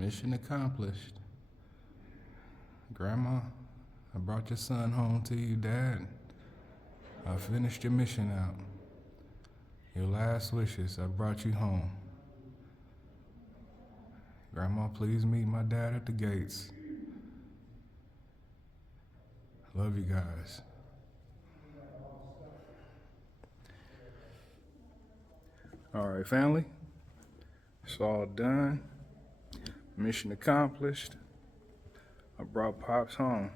Mission accomplished. Grandma, I brought your son home to you, Dad. I finished your mission out. Your last wishes, I brought you home. Grandma, please meet my dad at the gates. Love you guys. All right, family. It's all done. Mission accomplished. I brought Pops home.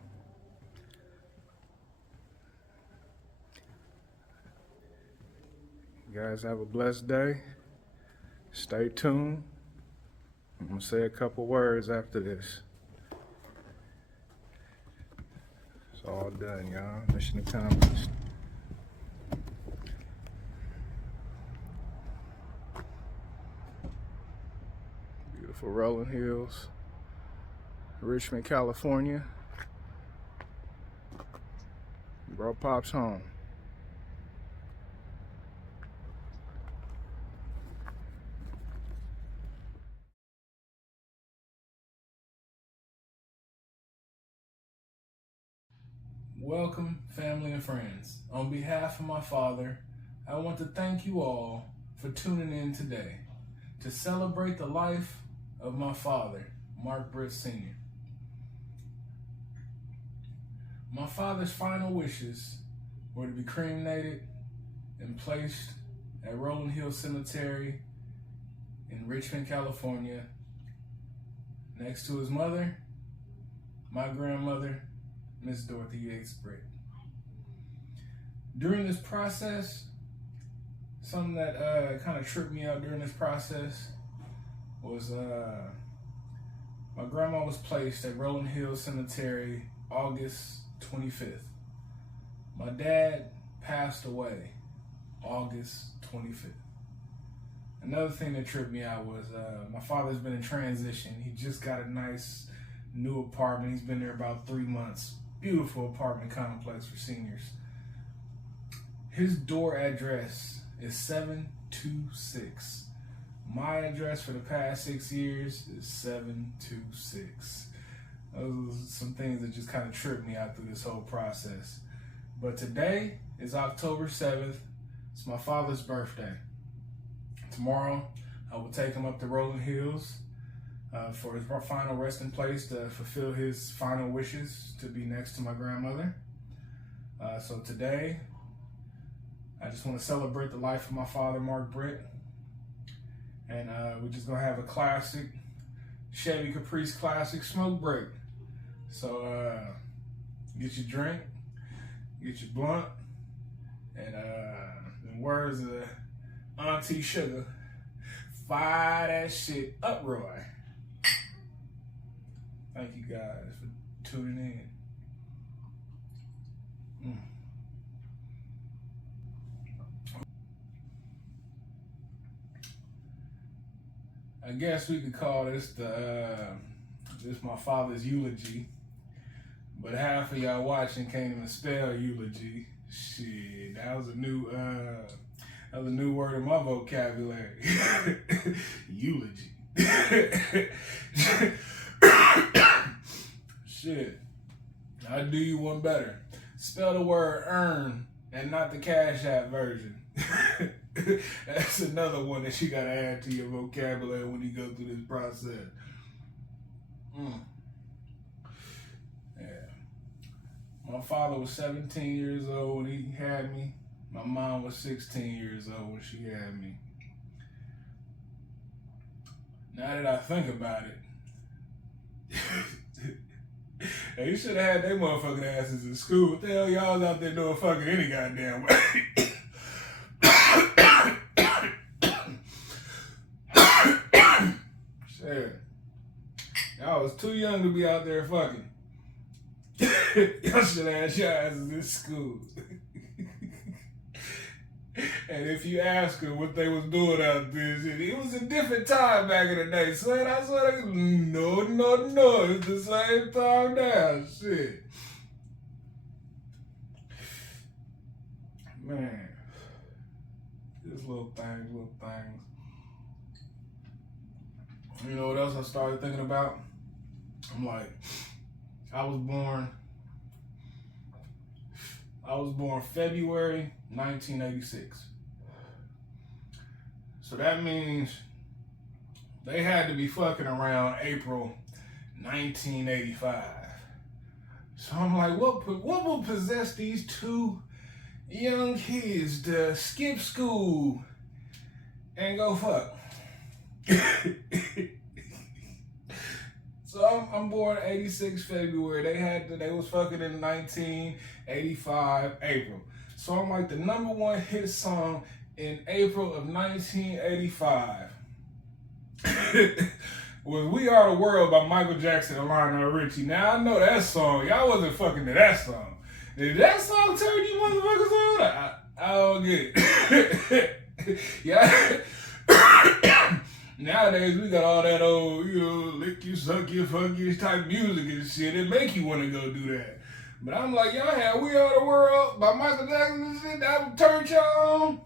You guys have a blessed day. Stay tuned. I'm gonna say a couple words after this. It's all done, y'all. Mission accomplished. Beautiful rolling hills, Richmond, California. Brought Pops home. Welcome, family and friends. On behalf of my father, I want to thank you all for tuning in today to celebrate the life of my father, Mark Britt Sr. My father's final wishes were to be cremated and placed at Rolling Hill Cemetery in Richmond, California, next to his mother, my grandmother, Miss Dorothy Yates Britt. During this process, something that kind of tripped me out during this process was my grandma was placed at Rolling Hill Cemetery August 25th. My dad passed away August 25th. Another thing that tripped me out was my father's been in transition. He just got a nice new apartment. He's been there about 3 months. Beautiful apartment complex for seniors. His door address is 726. My address for the past 6 years is 726. Those are some things that just kind of tripped me out through this whole process. But today is October 7th. It's my father's birthday. Tomorrow, I will take him up to Rolling Hills for his final resting place to fulfill his final wishes to be next to my grandmother. So today, I just want to celebrate the life of my father, Mark Britt. And we're just going to have a classic Chevy Caprice classic smoke break. So get your drink, get your blunt, and in words of Auntie Sugar, fire that shit up, Roy. Thank you guys for tuning in. I guess we could call this this my father's eulogy, but half of y'all watching can't even spell eulogy. Shit, that was a new word in my vocabulary. Eulogy. Shit, I'll do you one better. Spell the word earn and not the Cash App version. That's another one that you gotta add to your vocabulary when you go through this process. Yeah. My father was 17 years old when he had me. My mom was 16 years old when she had me. Now that I think about it, hey, you should have had their motherfucking asses in school. What the hell y'all was out there doing fucking any goddamn way? Shit. Y'all was too young to be out there fucking. Y'all should have had your asses in school. And if you ask her what they was doing out there, it was a different time back in the day. Son, I swear, no, it's the same time now. Shit. Man. Just little things. You know what else I started thinking about? I'm like, I was born February 1986. So that means they had to be fucking around April 1985. So I'm like, what will possess these two young kids to skip school and go fuck? So I'm born 86 February. They was fucking in 1985 April. So I'm like, the #1 hit song in April of 1985 was "We Are the World" by Michael Jackson and Lionel Richie. Now I know that song. Y'all wasn't fucking to that song. Did that song turn you motherfuckers on? I don't get it. Yeah. Nowadays we got all that old, lick you, suck you, fuck you type music and shit. It make you want to go do that. But I'm like, y'all had "We Are the World" by Michael Jackson and shit. That would turn y'all on.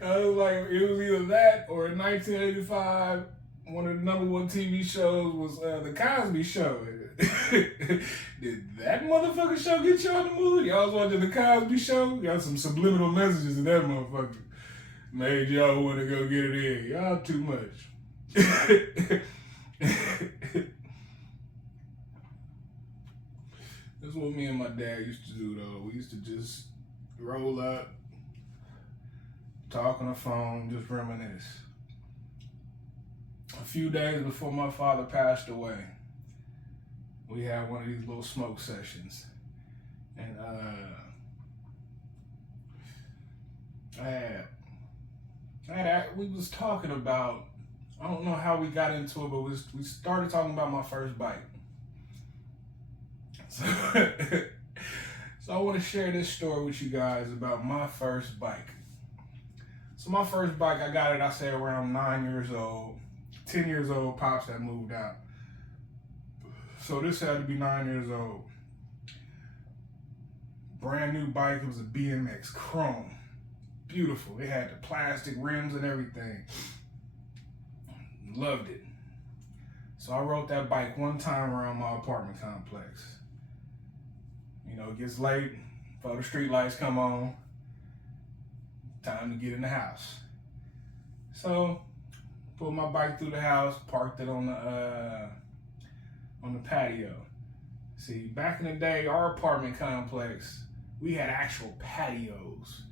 I was like, it was either that or in 1985, one of the #1 TV shows was The Cosby Show. Did that motherfucking show get you on the mood? Y'all was watching The Cosby Show? Got some subliminal messages in that motherfucker. Made y'all want to go get it in. Y'all too much. That's what me and my dad used to do, though. We used to just roll up, talk on the phone, just reminisce. A few days before my father passed away, we had one of these little smoke sessions. And we was talking about, I don't know how we got into it, but we started talking about my first bike. So I want to share this story with you guys about my first bike. So my first bike, I got it, I say around 9 years old. 10 years old, Pops had moved out. So this had to be 9 years old. Brand new bike, it was a BMX Chrome. Beautiful, it had the plastic rims and everything. Loved it. So I rode that bike one time around my apartment complex. It gets late, before the street lights come on, time to get in the house. So, pulled my bike through the house, parked it on the patio. See, back in the day, our apartment complex, we had actual patios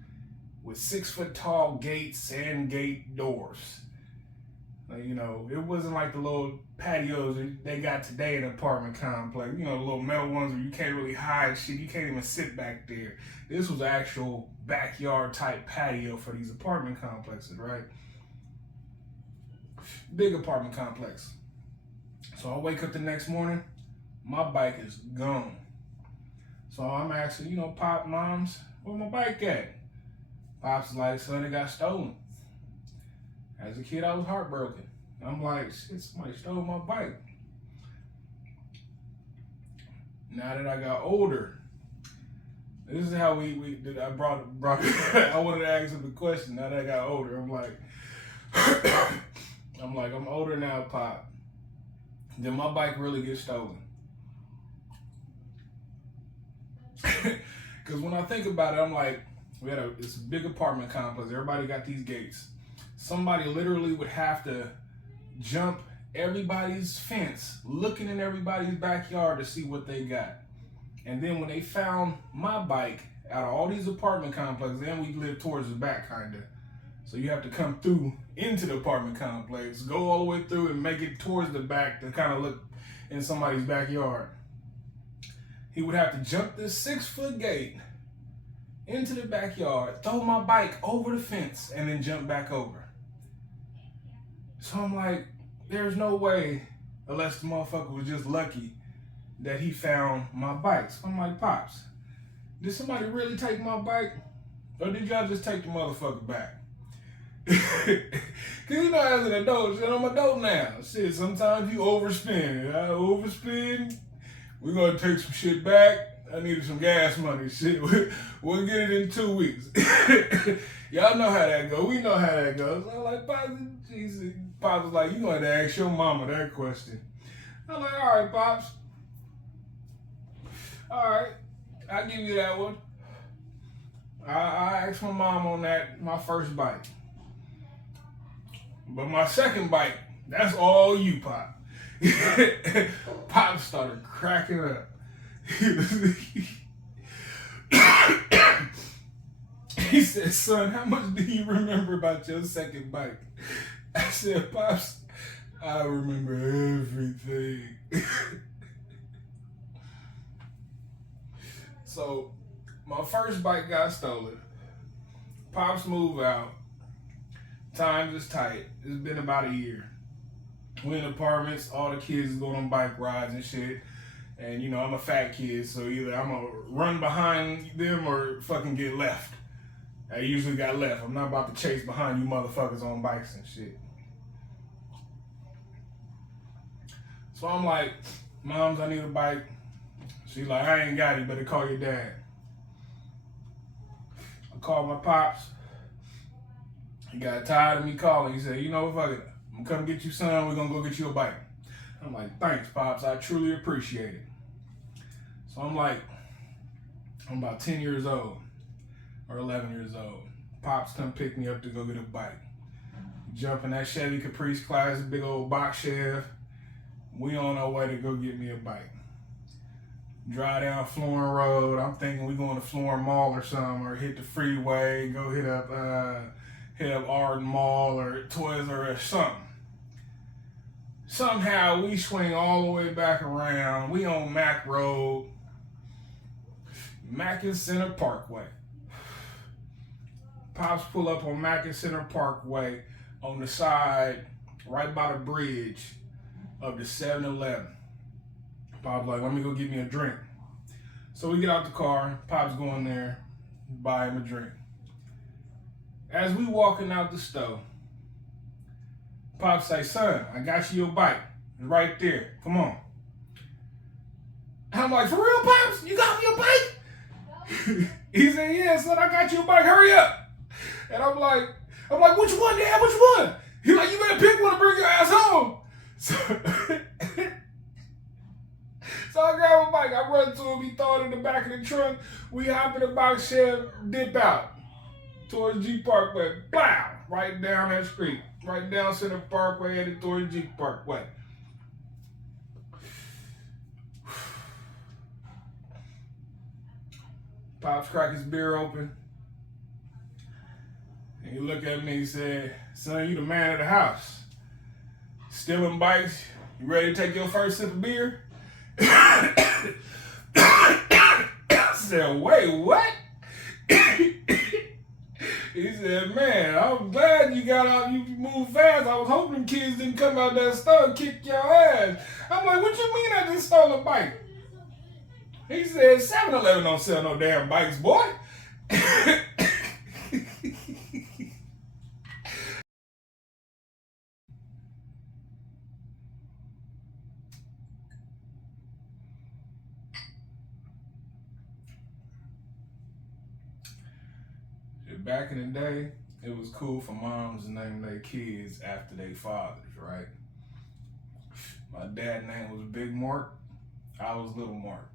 with 6-foot tall gates and gate doors. It wasn't like the little patios they got today in an apartment complex. The little metal ones where you can't really hide shit. You can't even sit back there. This was actual backyard type patio for these apartment complexes, right? Big apartment complex. So I wake up the next morning, my bike is gone. So I'm asking, Pop, Moms, where my bike at? Pop's like, son, it got stolen. As a kid, I was heartbroken. I'm like, shit, somebody stole my bike. Now that I got older, this is how I brought I wanted to ask him the question. Now that I got older, I'm I'm older now, Pop. Did my bike really get stolen? Because when I think about it, I'm like, it's a big apartment complex. Everybody got these gates. Somebody literally would have to jump everybody's fence, looking in everybody's backyard to see what they got. And then when they found my bike out of all these apartment complexes, and we live towards the back kinda, so you have to come through into the apartment complex, go all the way through and make it towards the back to kind of look in somebody's backyard. He would have to jump this 6-foot gate into the backyard, throw my bike over the fence, and then jump back over. So I'm like, there's no way, unless the motherfucker was just lucky, that he found my bike. So I'm like, Pops, did somebody really take my bike? Or did y'all just take the motherfucker back? Because as an adult, shit, I'm an adult now. Shit, sometimes you overspend. I overspend, we're going to take some shit back. I needed some gas money. Shit, we'll get it in 2 weeks. Y'all know how that goes. We know how that goes. I'm like, Pops, Jesus. Pops was like, you going to ask your mama that question. I'm like, all right, Pops. All right, I'll give you that one. I asked my mom on that, my first bike. But my second bike, that's all you, Pop. Pop started cracking up. He said, son, how much do you remember about your second bike? I said, Pops, I remember everything. So, my first bike got stolen. Pops moved out. Times is tight. It's been about a year. We in apartments, all the kids is going on bike rides and shit. And you know, I'm a fat kid, so either I'm gonna run behind them or fucking get left. I usually got left. I'm not about to chase behind you motherfuckers on bikes and shit. So I'm like, Moms, I need a bike. She's like, I ain't got it, better call your dad. I called my Pops. He got tired of me calling. He said, you know, fuck it. I'm gonna come get you, son. We're gonna go get you a bike. I'm like, thanks, Pops. I truly appreciate it. So I'm like, I'm about 10 years old or 11 years old. Pops come pick me up to go get a bike. Jump in that Chevy Caprice Class, big old box shaft. We on our way to go get me a bike. Drive down Florin Road. I'm thinking we going to Florin Mall or something, or hit the freeway, go hit up Arden Mall or Toys R Us, something. Somehow we swing all the way back around. We on Mack Road, Mackin Center Parkway. Pops pull up on Mackin Center Parkway on the side, right by the bridge of the 7-Eleven. Pop's like, let me go get me a drink. So we get out the car. Pop's going there, buy him a drink. As we walking out the store, Pop say, son, I got you your bike. It's right there. Come on. I'm like, for real, Pops? You got me a bike? He said, yeah, son, I got you a bike. Hurry up. And I'm like, which one, Dad? Which one? He's like, you better pick one to bring your ass home. So I grab a bike. I run to him. He throw it in the back of the trunk. We hop in the box shed, dip out towards G Parkway. Blow! Right down that street. Right down Center Parkway, headed towards G Parkway. Pops crack his beer open. And he looked at me and he said, son, you the man of the house. Stealing bikes, you ready to take your first sip of beer? I said, wait, what? He said, man, I'm glad you got out, you moved fast. I was hoping kids didn't come out that store and kick your ass. I'm like, what you mean I just stole a bike? He said, 7-Eleven don't sell no damn bikes, boy. Back in the day, it was cool for moms to name their kids after their fathers, right? My dad's name was Big Mark. I was Little Mark.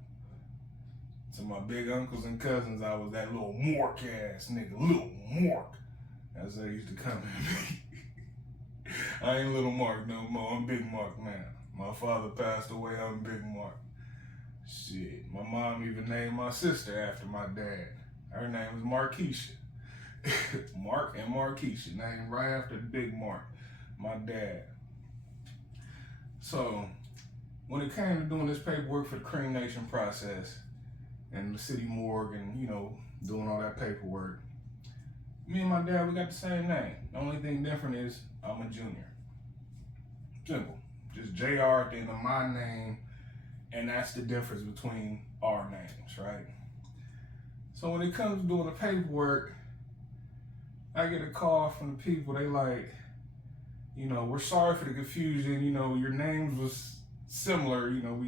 To my big uncles and cousins, I was that little Mark ass nigga, Little Mark. As they used to come at me. I ain't Little Mark no more. I'm Big Mark now. My father passed away. I'm Big Mark. Shit, my mom even named my sister after my dad. Her name was Markeisha. Mark and Markeisha, named right after Big Mark, my dad. So, when it came to doing this paperwork for the cremation process and the city morgue and, you know, doing all that paperwork, me and my dad, we got the same name. The only thing different is I'm a junior. Simple. Just JR at the end of my name, and that's the difference between our names, right? So when it comes to doing the paperwork, I get a call from the people. They like, you know, we're sorry for the confusion. You know, your names was similar. You know,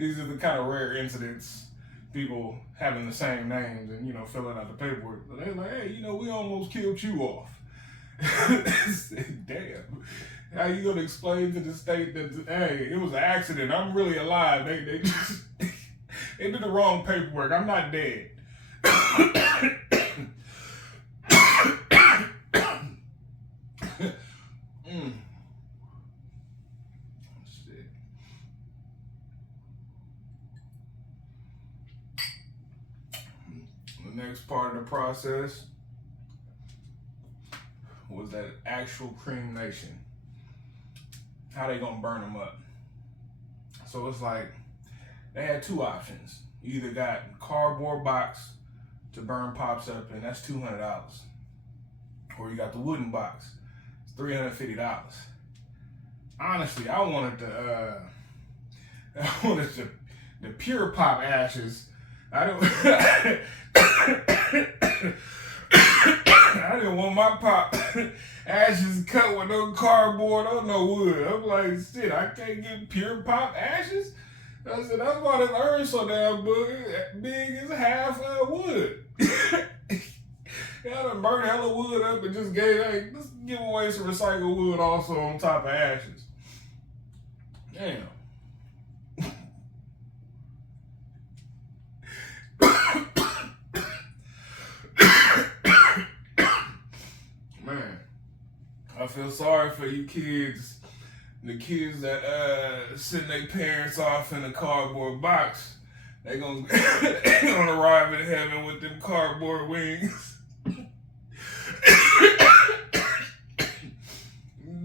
These are the kind of rare incidents, people having the same names and, filling out the paperwork. So they're like, hey, we almost killed you off. Damn. How you gonna explain to the state that, hey, it was an accident, I'm really alive? They just they did the wrong paperwork. I'm not dead. Shit. The next part of the process was that actual cremation. How they gonna burn them up? So it's like they had two options. You either got cardboard box to burn pops up in, that's $200, or you got the wooden box, it's $350. Honestly, I wanted the pure pop ashes. I didn't want my pop ashes cut with no cardboard or no wood. I'm like, shit, I can't get pure pop ashes? I said, that's why this urn so damn big as half wood. Y'all done burned hella wood up and just let's give away some recycled wood also on top of ashes. Damn. Man, I feel sorry for you kids. The kids that send their parents off in a cardboard box. They gonna arrive in heaven with them cardboard wings.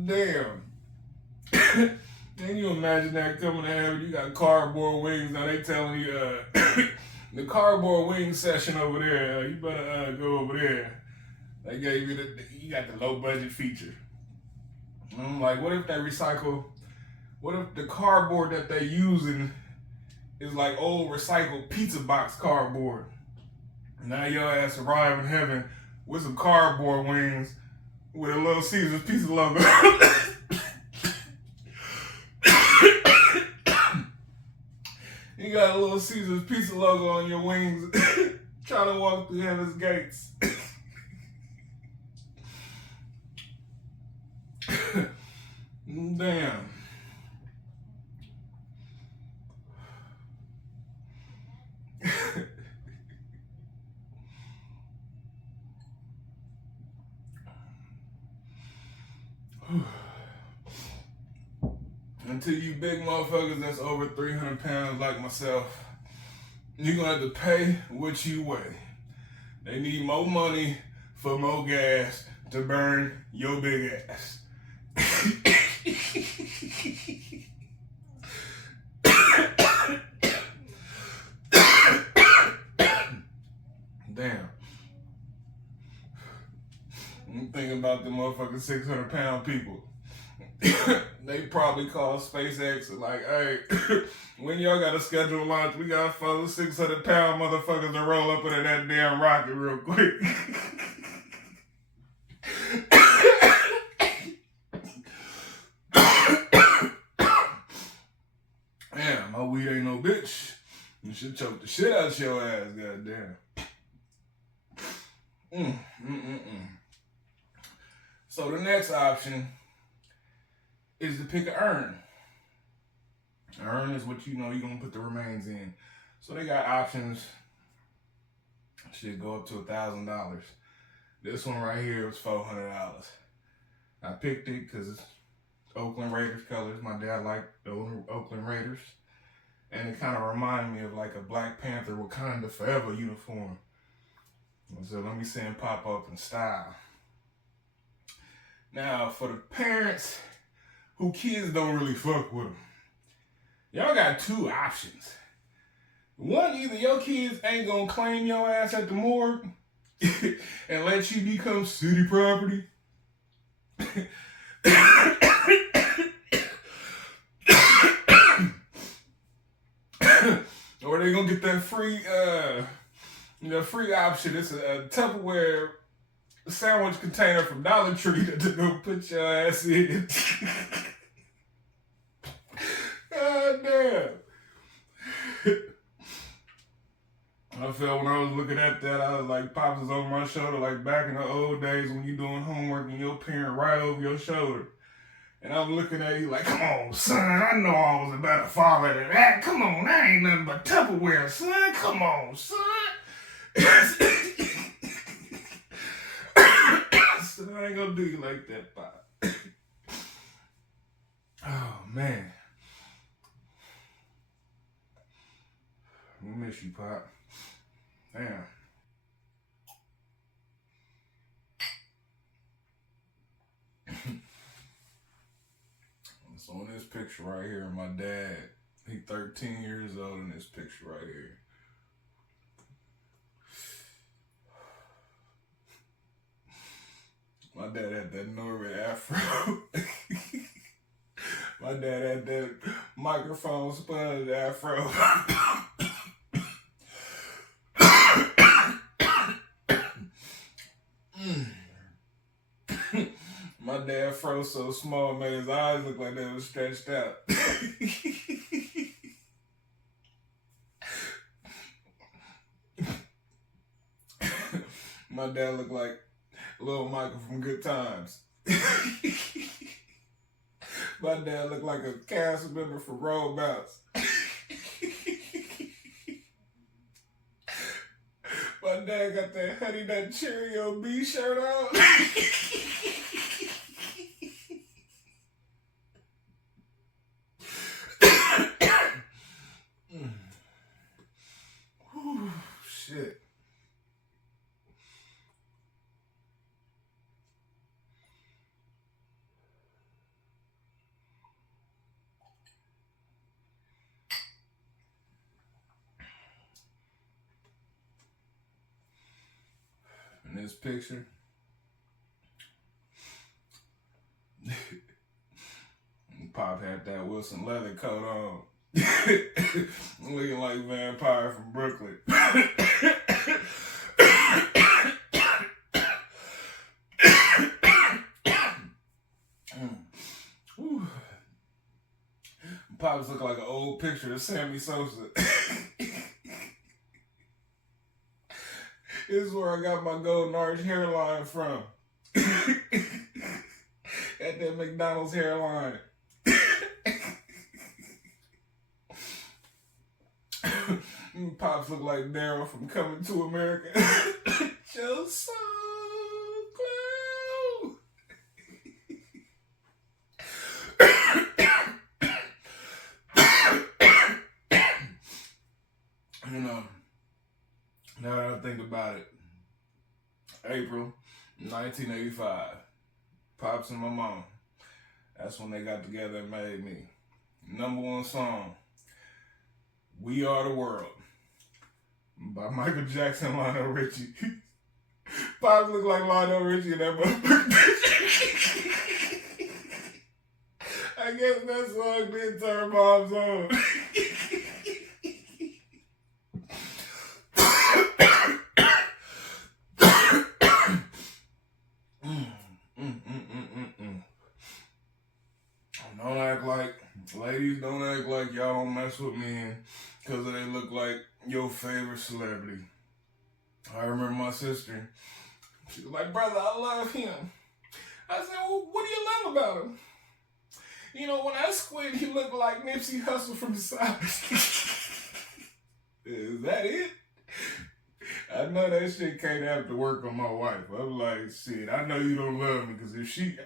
Damn. Can you imagine that coming to heaven? You got cardboard wings. Now they telling you the cardboard wing session over there. You better go over there. They gave you you got the low budget feature. And I'm like, what if they recycle? What if the cardboard that they using is like old recycled pizza box cardboard? Now your ass arrive in heaven with some cardboard wings with a Little Caesars pizza logo. You got a Little Caesars pizza logo on your wings, trying to walk through heaven's gates. Damn. Until you big motherfuckers that's over 300 pounds like myself, you're gonna have to pay what you weigh. They need more money for more gas to burn your big ass. Damn. I'm thinking about the motherfucking 600-pound people. They probably call SpaceX and like, hey, when y'all got to schedule launch, we got 4 600-pound motherfuckers to roll up into that damn rocket real quick. Damn, my weed ain't no bitch. You should choke the shit out of your ass, goddamn. So the next option is to pick an urn. An urn is what you're gonna put the remains in. So they got options. Should go up to $1,000. This one right here was $400. I picked it because it's Oakland Raiders colors. My dad liked the Oakland Raiders. And it kind of reminded me of like a Black Panther Wakanda Forever uniform. So let me see him pop up in style. Now, for the parents who kids don't really fuck with them, y'all got 2 options. One, either your kids ain't gonna claim your ass at the morgue and let you become city property. Or they gonna get that free free option. It's a Tupperware sandwich container from Dollar Tree that they're gonna put your ass in. God damn. felt when I was looking at that. I was like, Pops is over my shoulder, like back in the old days when you doing homework and your parent right over your shoulder. And I'm looking at you like, come on, son, I know I was a better father than that. Come on, that ain't nothing but Tupperware, son. Come on, son. Son, I ain't gonna do you like that, Pop. Oh, man. I miss you, Pop. Damn. So in this picture right here, my dad, he 13 years old in this picture right here. My dad had that Norbit afro. My dad had that microphone sponge afro. My dad froze so small, man, his eyes looked like they were stretched out. My dad looked like Little Michael from Good Times. My dad looked like a cast member for Road Bounce. My dad got that Honey Nut Cheerio B shirt on. Whew, shit. In this picture, Pop had that Wilson leather coat on. Looking like Vampire from Brooklyn. Pops look like an old picture of Sammy Sosa. This is where I got my golden arch hairline from. At that McDonald's hairline. Pops look like Daryl from Coming to America. Just so close. You know, now that I think about it, April 1985, Pops and my mom, that's when they got together and made me. #1 song, We Are the World, by Michael Jackson, Lionel Richie. Pops look like Lionel Richie in that motherfucker. I guess that song did turn Mom's on. Don't act like, ladies, don't act like y'all don't mess with men because they look like your favorite celebrity. I remember my sister, she was like, brother, I love him. I said, well, what do you love about him? You know, when I squint, he looked like Nipsey Hussle from the South. Is that it? I know that shit can't have to work on my wife. I'm like, shit, I know you don't love me because if she...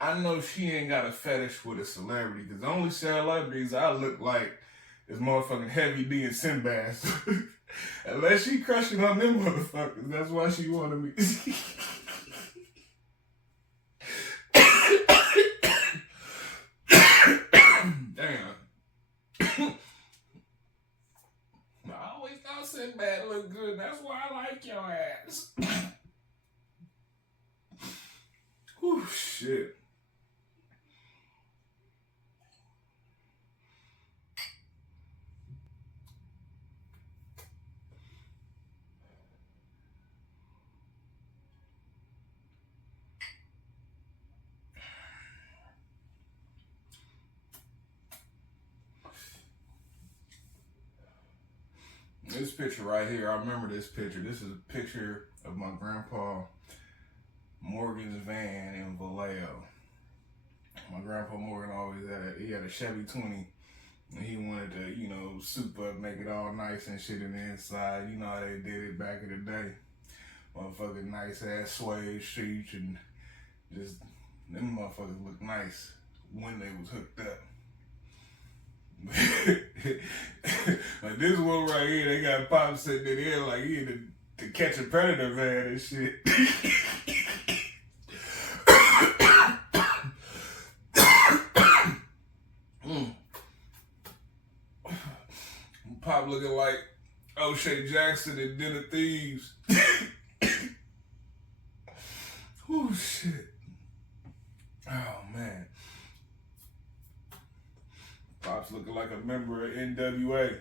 I know she ain't got a fetish with a celebrity because the only celebrities I look like is motherfucking Heavy D and Sinbad. Unless she crushing on them motherfuckers, that's why she wanted me. Damn. I always thought Sinbad looked good. That's why I like your ass. Whew, shit. This picture right here, I remember this picture. This is a picture of my grandpa Morgan's van in Vallejo. My grandpa Morgan always he had a Chevy 20, and he wanted to, you know, soup up, make it all nice and shit in the inside. You know how they did it back in the day. Motherfucking nice ass suede sheets, and just, them motherfuckers look nice when they was hooked up. Like this one right here, they got Pop sitting in there like he in the Catch a Predator van and shit. Pop looking like O'Shea Jackson in Den of Thieves. Oh shit. Oh man. Pop's looking like a member of NWA.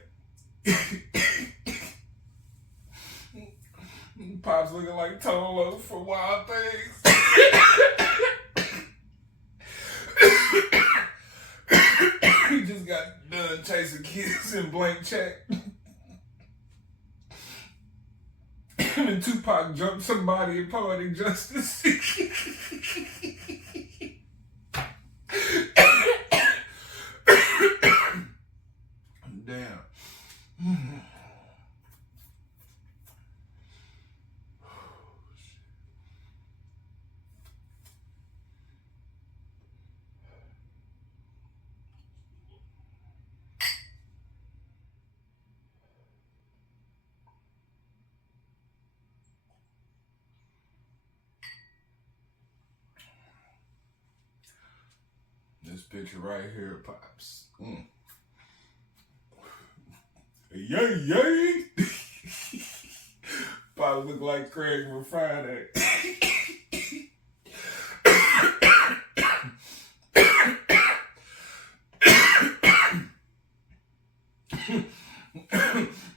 Pop's looking like Tolo from Wild Things. He just got done chasing kids in Blank Check. Him and Tupac jumped somebody in Poetic Justice. Damn. This picture right here, Pops. Yay, yay! Pops look like Craig from Friday.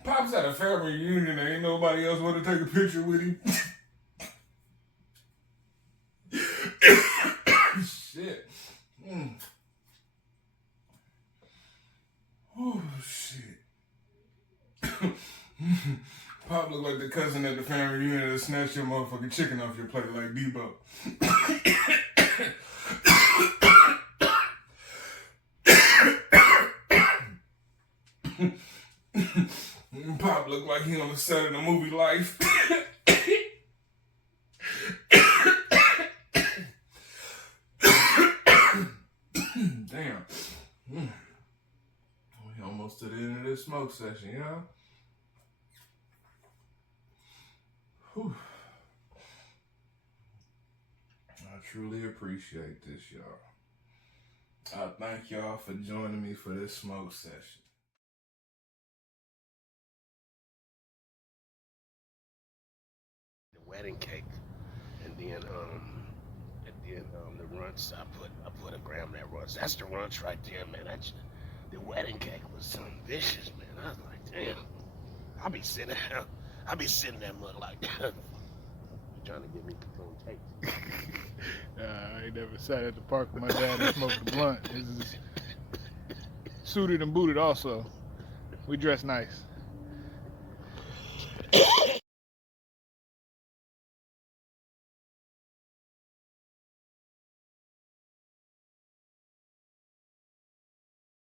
Pops at a family reunion and ain't nobody else want to take a picture with him. Shit. Oh, shit. Pop look like the cousin at the family reunion that snatched your motherfucking chicken off your plate like Debo. Pop look like he on the set of the movie Life. Damn. We almost to the end of this smoke session, y'all. Whew. I truly appreciate this, y'all. I thank y'all for joining me for this smoke session. The wedding cake, and then the runch. I put a gram of that runch. That's the runch right there, man. The wedding cake was something vicious, man. I was like, damn. I be sitting there look like trying to get me on tape. I ain't never sat at the park with my dad and smoked a blunt. This is suited and booted also. We dress nice.